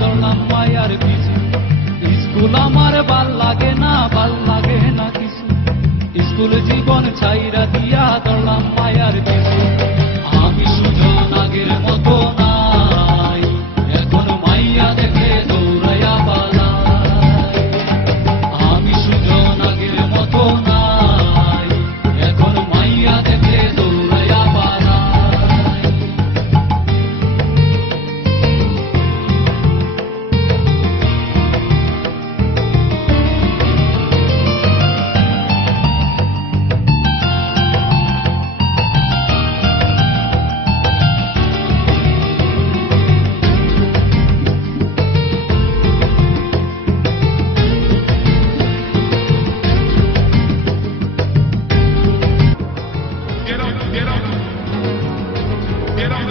দৌড়লাম মায়ার পিছু। স্কুল আমার ভাল লাগে না কিছু, স্কুল জীবন ছাইরা দিয়া দৌড়লাম মায়ার পিছু। আমি সুজন আগের মতো নাই, এখন মাইয়া দেখে দৌড়াইয়া পালাই। আমি সুজন আগের মতো নাই, এখন মাইয়া দেখে দৌড়াইয়া পালাই। Get on the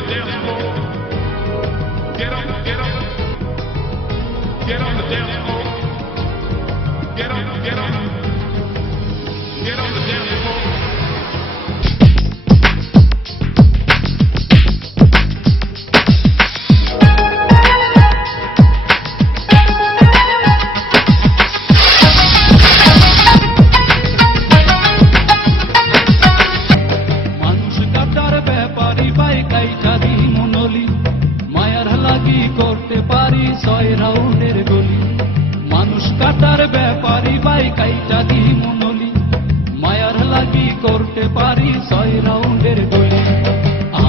dance floor. Get on the dance floor. Get on the dance floor. মানুষ কাটার ব্যাপারী বাই কাইটা দি মনলি, মায়ার লাগি করতে পারি 6 রাউন্ডের গলি। মানুষ কাটার ব্যাপারী বাই কাইটা দি মনলি, মায়ার লাগি করতে পারি 6 রাউন্ডের গলি।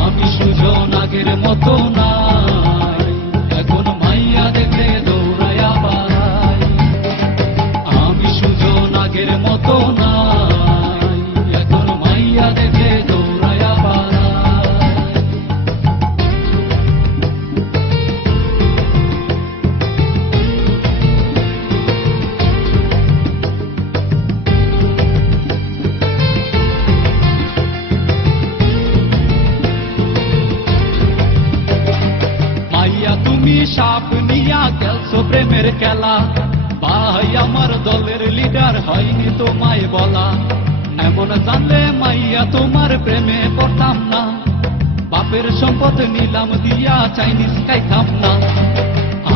আমি সুজন আগের মতো নাই, এখন মাইয়া দেখে দৌড়াইয়া পালাই। আমি সুজন আগের মতো নাই, এখন মাইয়া দেখে দৌড়াইয়া পালাই। মাইয়া তুমি সাপ নিয়া খেলছো প্রেমের খেলা, ভাই আমার দলের লিডার হয়নি তোমায় বলা। এমন জানলে মাইয়া তোমার প্রেমে পড়তাম না, বাপের সম্পদ নিলাম দিয়া চাইনিজ খাইতাম না।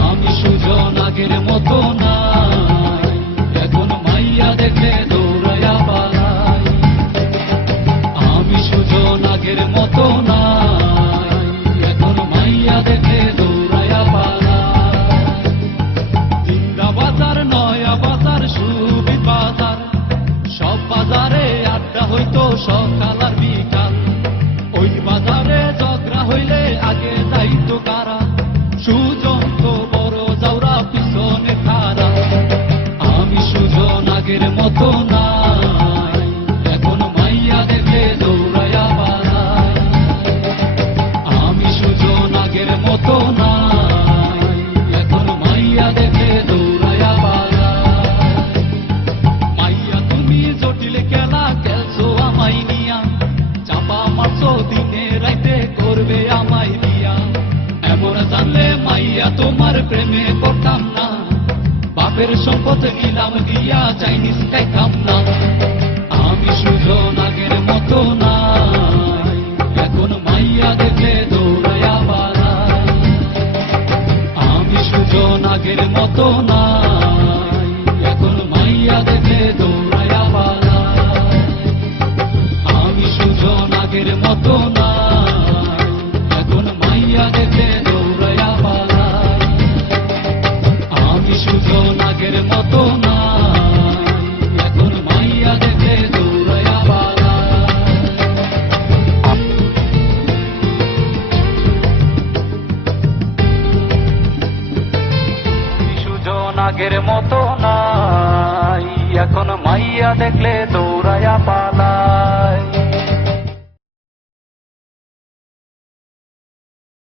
আমি সুজন আগের মতো নাই, এখন মাইয়া দেখে দৌড়াইয়া পালাই। আমি সুজন আগের মতো নাই, এখন মাইয়া দেখে দৌড়াইয়া পালাই। জিন্দা বাজার, নয়া বাজার, সুবিধ বাজার, সব বাজারে আড্ডা হইতো সকাল আর বিকাল। ওই বাজারে ঝগড়া হইলে আগে যাইতো কারা, সুজন তো বড় যাওরা পিছনে খারা। আমি সুজন আগের মতো নাই, এখন মাইয়া দেখে দৌড়াইয়া পালাই। আমি সুজন আগের মতো নাই, এখন মাইয়া দেখে দৌড়াইয়া পালাই। মাইয়া তুমি জটিল খেলা খেলছো আমায় নিয়া, চাপা মারছো দিনে রাইতে করবে আমায় দিয়া। এমন জানলে মাইয়া তোমার প্রেমে পড়তাম না, বাপের সম্পদ নিলাম দিয়া চাইনিজ খাইতাম না। আমি সুজন আগের মতো নাই, এখন মাইয়া দেখে দৌড়াইয়া পালাই। আমি সুজন আগের মতো নাই, এখন মাইয়া দেখে দৌড়াইয়া পালাই। আমি সুজন আগের মতো নাই, এখন মাইয়া দেখে দৌড়াইয়া পালাই। আমি সুজন আগের মতো নাই, এখন মাইয়া দেখে দৌড়াইয়া পালাই। সুজন আগের মতো নাই, এখন মাইয়া দেখলে দৌড়াইয়া পালাই।